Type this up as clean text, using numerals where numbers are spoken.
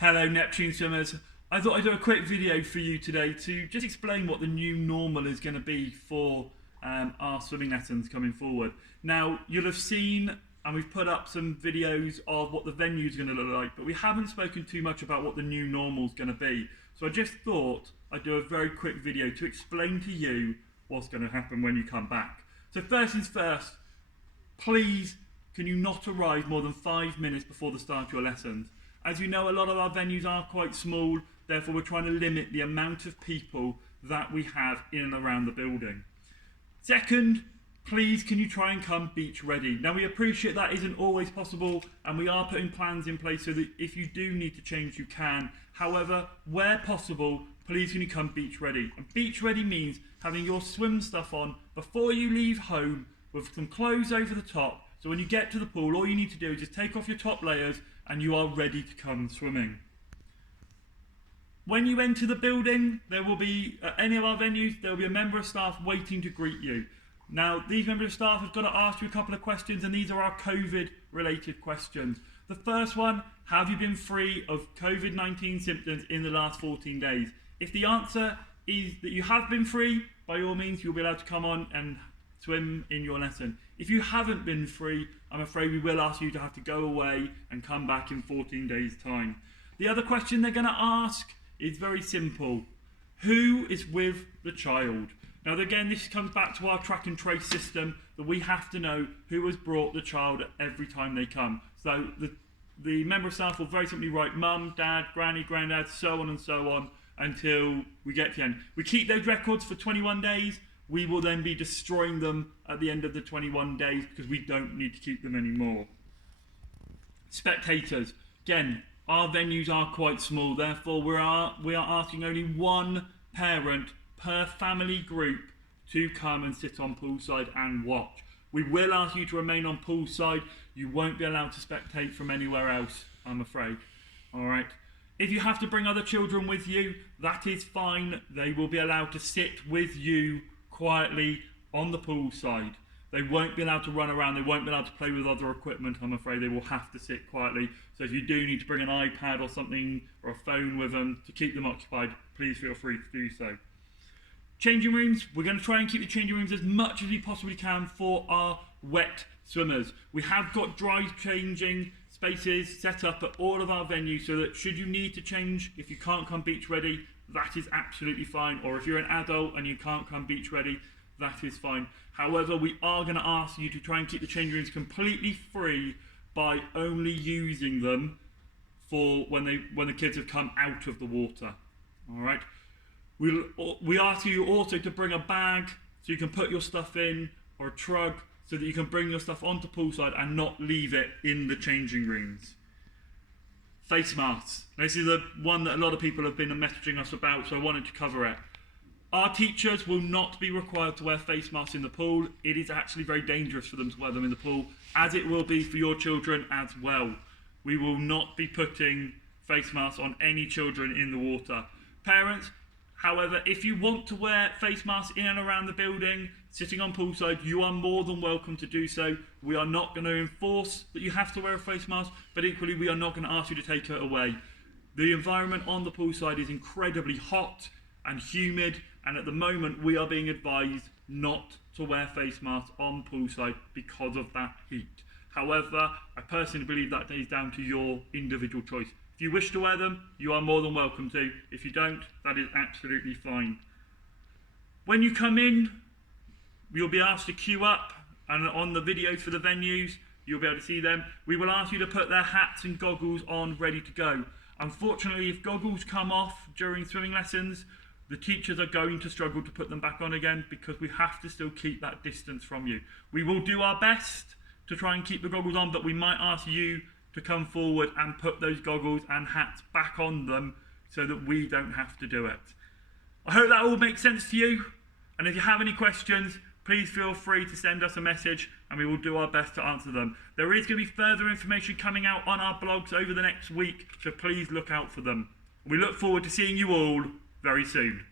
Hello Neptune swimmers. I thought I'd do a quick video for you today to just explain what the new normal is going to be for our swimming lessons coming forward. Now you'll have seen and we've put up some videos of what the venue is going to look like, but we haven't spoken too much about what the new normal is going to be. So I just thought I'd do a very quick video to explain to you what's going to happen when you come back. So first things first, please can you not arrive more than 5 minutes before the start of your lessons? As you know, a lot of our venues are quite small, therefore we're trying to limit the amount of people that we have in and around the building. Second, please can you try and come beach ready. Now we appreciate that isn't always possible and we are putting plans in place so that if you do need to change you can. However, where possible, please can you come beach ready. And beach ready means having your swim stuff on before you leave home with some clothes over the top. So when you get to the pool, all you need to do is just take off your top layers and you are ready to come swimming. When you enter the building, there will be, at any of our venues, there will be a member of staff waiting to greet you. Now, these members of staff have got to ask you a couple of questions, and these are our COVID-related questions. The first one, have you been free of COVID-19 symptoms in the last 14 days? If the answer is that you have been free, by all means, you'll be allowed to come on and swim in your lesson. If you haven't been free, I'm afraid we will ask you to have to go away and come back in 14 days' time. The other question they're going to ask is very simple. Who is with the child? Now again, this comes back to our track and trace system that we have to know who has brought the child every time they come. So the member of staff will very simply write mum, dad, granny, granddad, so on until we get to the end. We keep those records for 21 days. We will then be destroying them at the end of the 21 days because we don't need to keep them anymore. Spectators. Again, our venues are quite small, therefore we are asking only one parent per family group to come and sit on poolside and watch. We will ask you to remain on poolside. You won't be allowed to spectate from anywhere else, I'm afraid. Alright. If you have to bring other children with you, that is fine. They will be allowed to sit with you quietly on the pool side. They won't be allowed to run around, they won't be allowed to play with other equipment, I'm afraid. They will have to sit quietly. So if you do need to bring an iPad or something or a phone with them to keep them occupied, please feel free to do so. Changing rooms, we're going to try and keep the changing rooms as much as we possibly can for our wet swimmers. We have got dry changing spaces set up at all of our venues so that should you need to change, if you can't come beach ready, that is absolutely fine. Or if you're an adult and you can't come beach ready, that is fine. However, we are going to ask you to try and keep the changing rooms completely free by only using them for when the kids have come out of the water. All right. We ask you also to bring a bag so you can put your stuff in, or a trug so that you can bring your stuff onto poolside and not leave it in the changing rooms. Face masks. This is the one that a lot of people have been messaging us about, so I wanted to cover it. Our teachers will not be required to wear face masks in the pool. It is actually very dangerous for them to wear them in the pool, as it will be for your children as well. We will not be putting face masks on any children in the water. Parents, however, if you want to wear face masks in and around the building, sitting on poolside, you are more than welcome to do so. We are not going to enforce that you have to wear a face mask, but equally we are not going to ask you to take it away. The environment on the poolside is incredibly hot and humid, and at the moment we are being advised not to wear face masks on poolside because of that heat. However, I personally believe that is down to your individual choice. If you wish to wear them, you are more than welcome to. If you don't, that is absolutely fine. When you come in, you'll be asked to queue up, and on the videos for the venues, you'll be able to see them. We will ask you to put their hats and goggles on ready to go. Unfortunately, if goggles come off during swimming lessons, the teachers are going to struggle to put them back on again because we have to still keep that distance from you. We will do our best to try and keep the goggles on, but we might ask you to come forward and put those goggles and hats back on them so that we don't have to do it. I hope that all makes sense to you, and if you have any questions, please feel free to send us a message and we will do our best to answer them. There is going to be further information coming out on our blogs over the next week, so please look out for them. We look forward to seeing you all very soon.